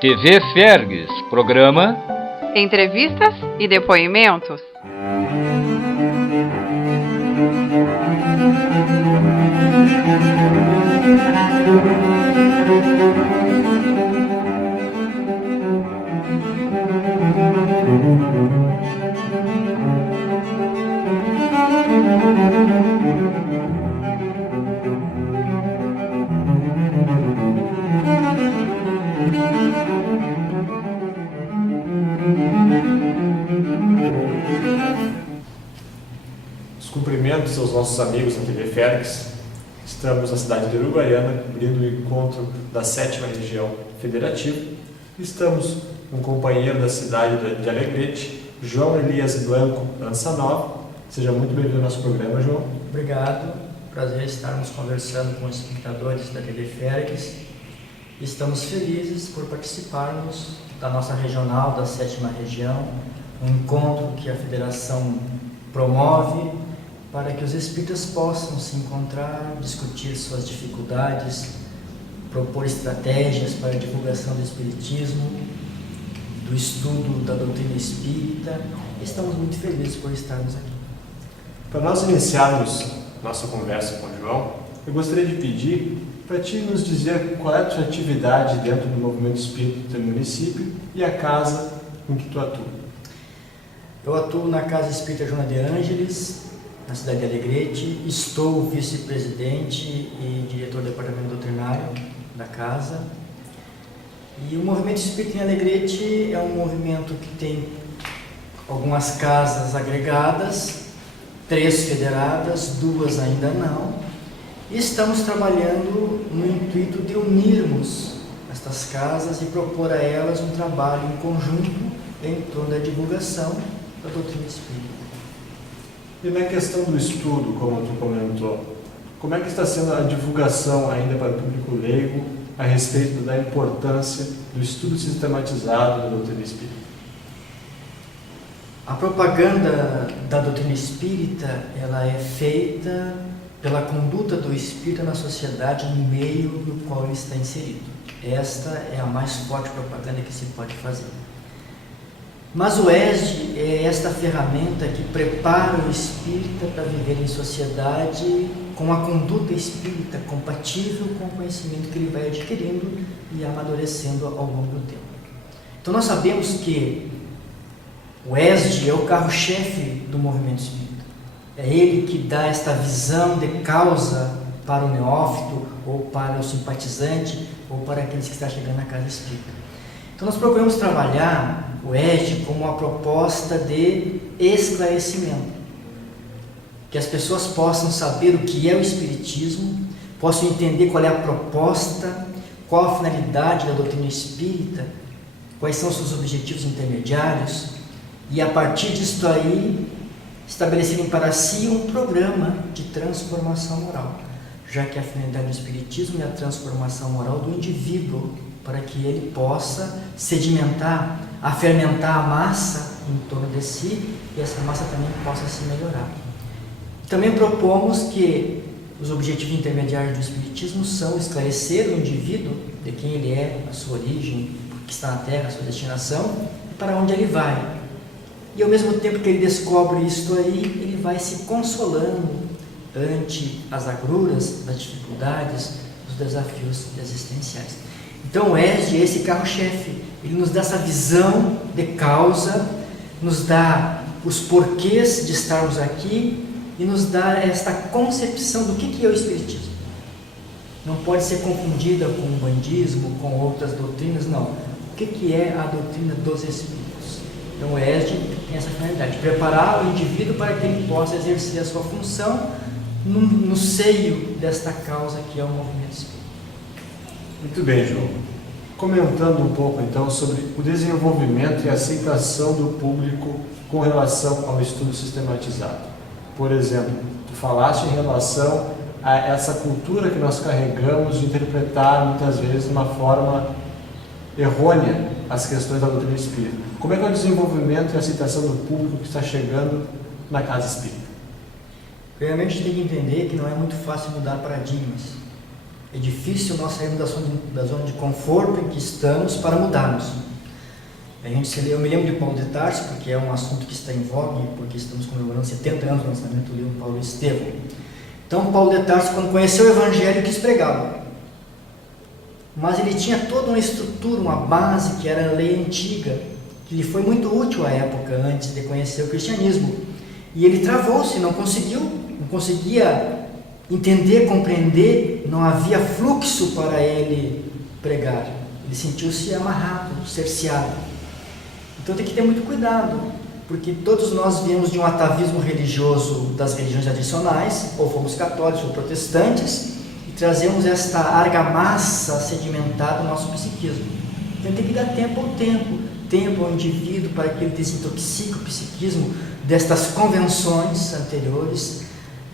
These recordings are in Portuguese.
TV Fergues, programa Entrevistas e depoimentos. Os cumprimentos aos nossos amigos da TV Fergues. Estamos na cidade de Uruguaiana, abrindo o encontro da 7ª Região Federativa. Estamos com um companheiro da cidade de Alegrete, João Elias Blanco Ansanova. Seja muito bem-vindo ao nosso programa, João. Obrigado, prazer estarmos conversando com os espectadores da TV Fergues. Estamos felizes por participarmos da nossa regional, da 7ª Região, um encontro que a Federação promove para que os espíritas possam se encontrar, discutir suas dificuldades, propor estratégias para a divulgação do espiritismo, do estudo da doutrina espírita. Estamos muito felizes por estarmos aqui. Para nós iniciarmos nossa conversa com o João, eu gostaria de pedir para ti nos dizer qual é a tua atividade dentro do movimento espírita do teu município e a casa em que tu atua. Eu atuo na Casa Espírita Joana de Ângeles, na cidade de Alegrete. Estou vice-presidente e diretor do departamento doutrinário da casa. E o movimento espírita em Alegrete é um movimento que tem algumas casas agregadas, 3 federadas, 2 ainda não. E estamos trabalhando no intuito de unirmos estas casas e propor a elas um trabalho em conjunto em torno da divulgação da doutrina espírita. E na questão do estudo, como tu comentou, como é que está sendo a divulgação ainda para o público leigo a respeito da importância do estudo sistematizado da doutrina espírita? A propaganda da doutrina espírita, ela é feita pela conduta do espírita na sociedade no meio no qual ele está inserido. Esta é a mais forte propaganda que se pode fazer. Mas o ESD é esta ferramenta que prepara o espírita para viver em sociedade com a conduta espírita compatível com o conhecimento que ele vai adquirindo e amadurecendo ao longo do tempo. Então nós sabemos que o ESD é o carro-chefe do movimento espírita. É ele que dá esta visão de causa para o neófito, ou para o simpatizante, ou para aqueles que estão chegando na casa espírita. Então nós procuramos trabalhar o ESD como uma proposta de esclarecimento, que as pessoas possam saber o que é o espiritismo, possam entender qual é a proposta, qual a finalidade da doutrina espírita, quais são os seus objetivos intermediários, e a partir disso aí estabelecerem para si um programa de transformação moral, já que a finalidade do espiritismo é a transformação moral do indivíduo, para que ele possa sedimentar, fermentar a massa em torno de si e essa massa também possa se melhorar. Também propomos que os objetivos intermediários do espiritismo são esclarecer o indivíduo de quem ele é, a sua origem, que está na Terra, a sua destinação e para onde ele vai. E ao mesmo tempo que ele descobre isto aí, ele vai se consolando ante as agruras, das dificuldades, dos desafios existenciais. Então o ESD é esse carro-chefe, ele nos dá essa visão de causa, nos dá os porquês de estarmos aqui e nos dá esta concepção do que é o espiritismo. Não pode ser confundida com o bandismo, com outras doutrinas, não. O que é a doutrina dos espíritos? Então o ESD tem essa finalidade, preparar o indivíduo para que ele possa exercer a sua função no seio desta causa que é o movimento espírita. Muito bem, João. Comentando um pouco então sobre o desenvolvimento e aceitação do público com relação ao estudo sistematizado. Por exemplo, tu falaste em relação a essa cultura que nós carregamos de interpretar muitas vezes de uma forma errônea as questões da doutrina espírita. Como é que é o desenvolvimento e a aceitação do público que está chegando na casa espírita? Primeiramente, a gente tem que entender que não é muito fácil mudar paradigmas. É difícil nós sairmos da zona de conforto em que estamos para mudarmos. Eu me lembro de Paulo de Tarso, porque é um assunto que está em voga, porque estamos comemorando 70 anos do lançamento do livro Paulo e Estevão. Então, Paulo de Tarso, quando conheceu o Evangelho, quis pregá-lo. Mas ele tinha toda uma estrutura, uma base, que era a lei antiga, que lhe foi muito útil à época, antes de conhecer o cristianismo. E ele travou-se, não conseguia entender, compreender, não havia fluxo para ele pregar. Ele sentiu-se amarrado, cerceado. Então tem que ter muito cuidado, porque todos nós viemos de um atavismo religioso das religiões tradicionais, ou fomos católicos ou protestantes, e trazemos esta argamassa sedimentada no nosso psiquismo. Então tem que dar tempo ao indivíduo para que ele desintoxique o psiquismo destas convenções anteriores.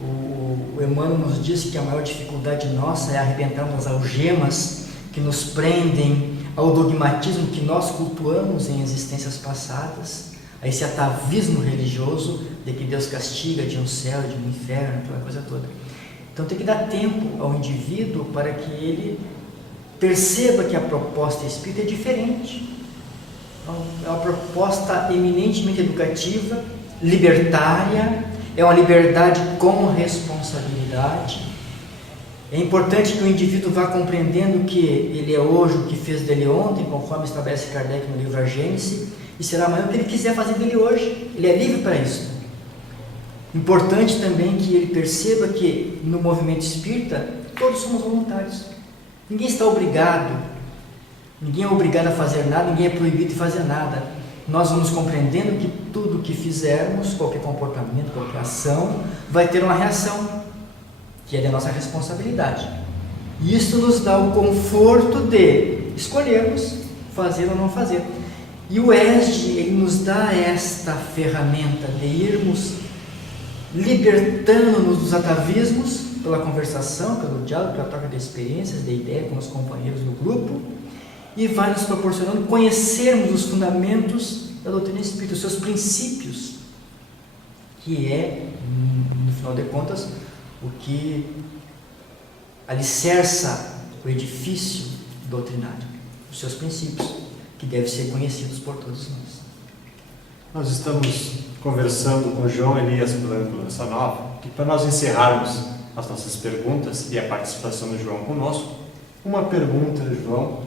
O Emmanuel nos diz que a maior dificuldade nossa é arrebentarmos as algemas que nos prendem ao dogmatismo que nós cultuamos em existências passadas, a esse atavismo religioso de que Deus castiga de um céu, de um inferno, aquela coisa toda. Então tem que dar tempo ao indivíduo para que ele perceba que a proposta espírita é diferente. É uma proposta eminentemente educativa, libertária, é uma liberdade com responsabilidade. É importante que o indivíduo vá compreendendo que ele é hoje o que fez dele ontem, conforme estabelece Kardec no livro A Gênese, e será amanhã o que ele quiser fazer dele hoje. Ele é livre para isso. Importante também que ele perceba que no movimento espírita todos somos voluntários. Ninguém está obrigado, ninguém é obrigado a fazer nada, ninguém é proibido de fazer nada. Nós vamos compreendendo que tudo que fizermos, qualquer comportamento, qualquer ação, vai ter uma reação, que é da nossa responsabilidade. E isso nos dá o conforto de escolhermos fazer ou não fazer. E o ESD, ele nos dá esta ferramenta de irmos libertando-nos dos atavismos pela conversação, pelo diálogo, pela troca de experiências, de ideias com os companheiros do grupo, e vai nos proporcionando conhecermos os fundamentos da doutrina espírita, os seus princípios, que é, no final de contas, o que alicerça o edifício doutrinário, os seus princípios, que devem ser conhecidos por todos nós. Nós estamos conversando com João Elias Blanco nessa nova, e para nós encerrarmos as nossas perguntas e a participação do João conosco, uma pergunta, João.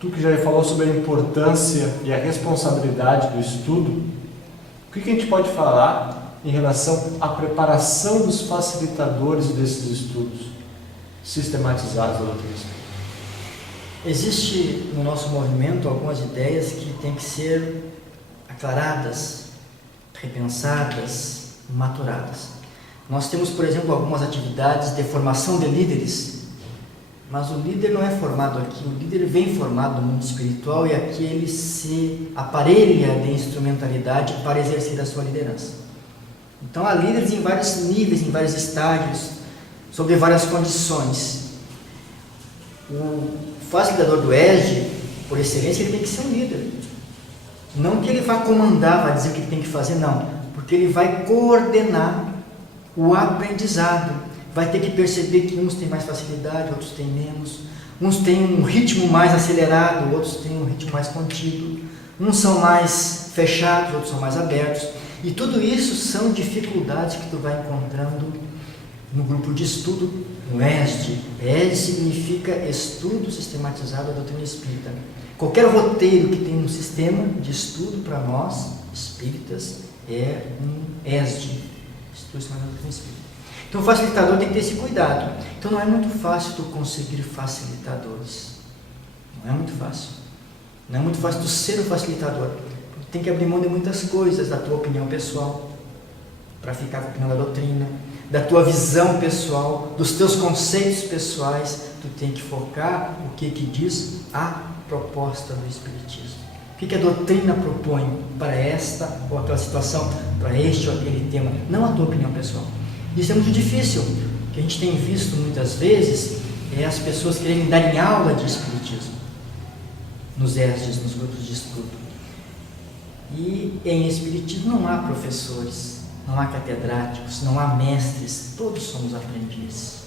Tu que já falou sobre a importância e a responsabilidade do estudo, o que a gente pode falar em relação à preparação dos facilitadores desses estudos sistematizados da doutrina espírita? Existe no nosso movimento algumas ideias que têm que ser aclaradas, repensadas, maturadas. Nós temos, por exemplo, algumas atividades de formação de líderes, mas o líder não é formado aqui, o líder vem formado no mundo espiritual e aqui ele se aparelha de instrumentalidade para exercer a sua liderança. Então há líderes em vários níveis, em vários estágios, sob várias condições. O facilitador do ESD, por excelência, ele tem que ser um líder. Não que ele vá comandar, vai dizer o que tem que fazer, não. Porque ele vai coordenar o aprendizado. Vai ter que perceber que uns têm mais facilidade, outros têm menos. Uns têm um ritmo mais acelerado, outros têm um ritmo mais contido. Uns são mais fechados, outros são mais abertos. E tudo isso são dificuldades que tu vai encontrando no grupo de estudo, no ESD. ESD significa Estudo Sistematizado da Doutrina Espírita. Qualquer roteiro que tem um sistema de estudo para nós, espíritas, é um ESD, Estudo Sistematizado da Doutrina Espírita. Então o facilitador tem que ter esse cuidado. Então não é muito fácil tu conseguir facilitadores. Não é muito fácil. Não é muito fácil tu ser o facilitador. Tu tem que abrir mão de muitas coisas, da tua opinião pessoal, para ficar com a opinião da doutrina, da tua visão pessoal, dos teus conceitos pessoais. Tu tem que focar o que diz a proposta do Espiritismo. O que a doutrina propõe para esta ou aquela situação, para este ou aquele tema, não a tua opinião pessoal. Isso é muito difícil. O que a gente tem visto muitas vezes é as pessoas querendo dar em aula de Espiritismo, nos ESDs, nos grupos de estudo. E em Espiritismo não há professores, não há catedráticos, não há mestres, todos somos aprendizes.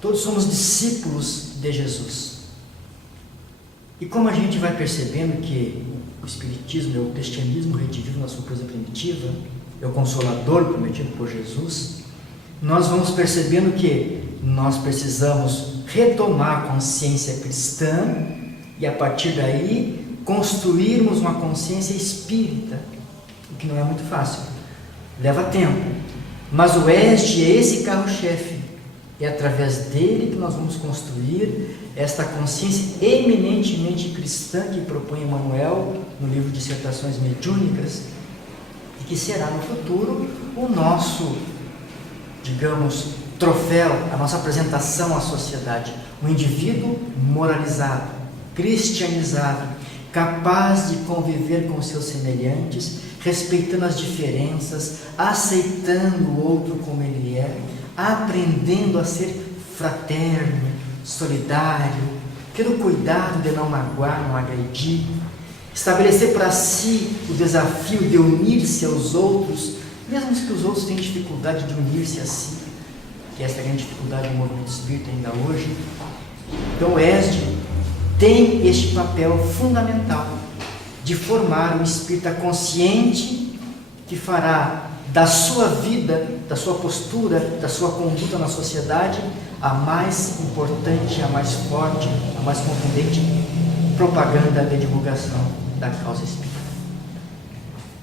Todos somos discípulos de Jesus. E como a gente vai percebendo que o Espiritismo é o cristianismo redivivo na sua coisa primitiva, é o Consolador prometido por Jesus, nós vamos percebendo que nós precisamos retomar a consciência cristã e a partir daí construirmos uma consciência espírita, o que não é muito fácil, leva tempo, mas o ESD é esse carro-chefe, é através dele que nós vamos construir esta consciência eminentemente cristã que propõe Emmanuel no livro Dissertações Mediúnicas e que será no futuro o nosso, digamos, troféu, a nossa apresentação à sociedade, um indivíduo moralizado, cristianizado, capaz de conviver com seus semelhantes, respeitando as diferenças, aceitando o outro como ele é, aprendendo a ser fraterno, solidário, tendo cuidado de não magoar, não agredir, estabelecer para si o desafio de unir-se aos outros, mesmo que os outros tenham dificuldade de unir-se a si, que essa é a grande dificuldade do movimento espírita ainda hoje. Então o ESD tem este papel fundamental de formar um espírita consciente que fará da sua vida, da sua postura, da sua conduta na sociedade a mais importante, a mais forte, a mais contundente propaganda de divulgação da causa espírita.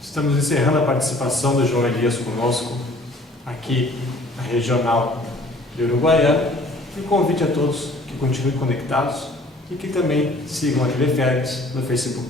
Estamos encerrando a participação do João Elias conosco aqui na Regional de Uruguaiana e convite a todos que continuem conectados e que também sigam a TV Fergs no Facebook.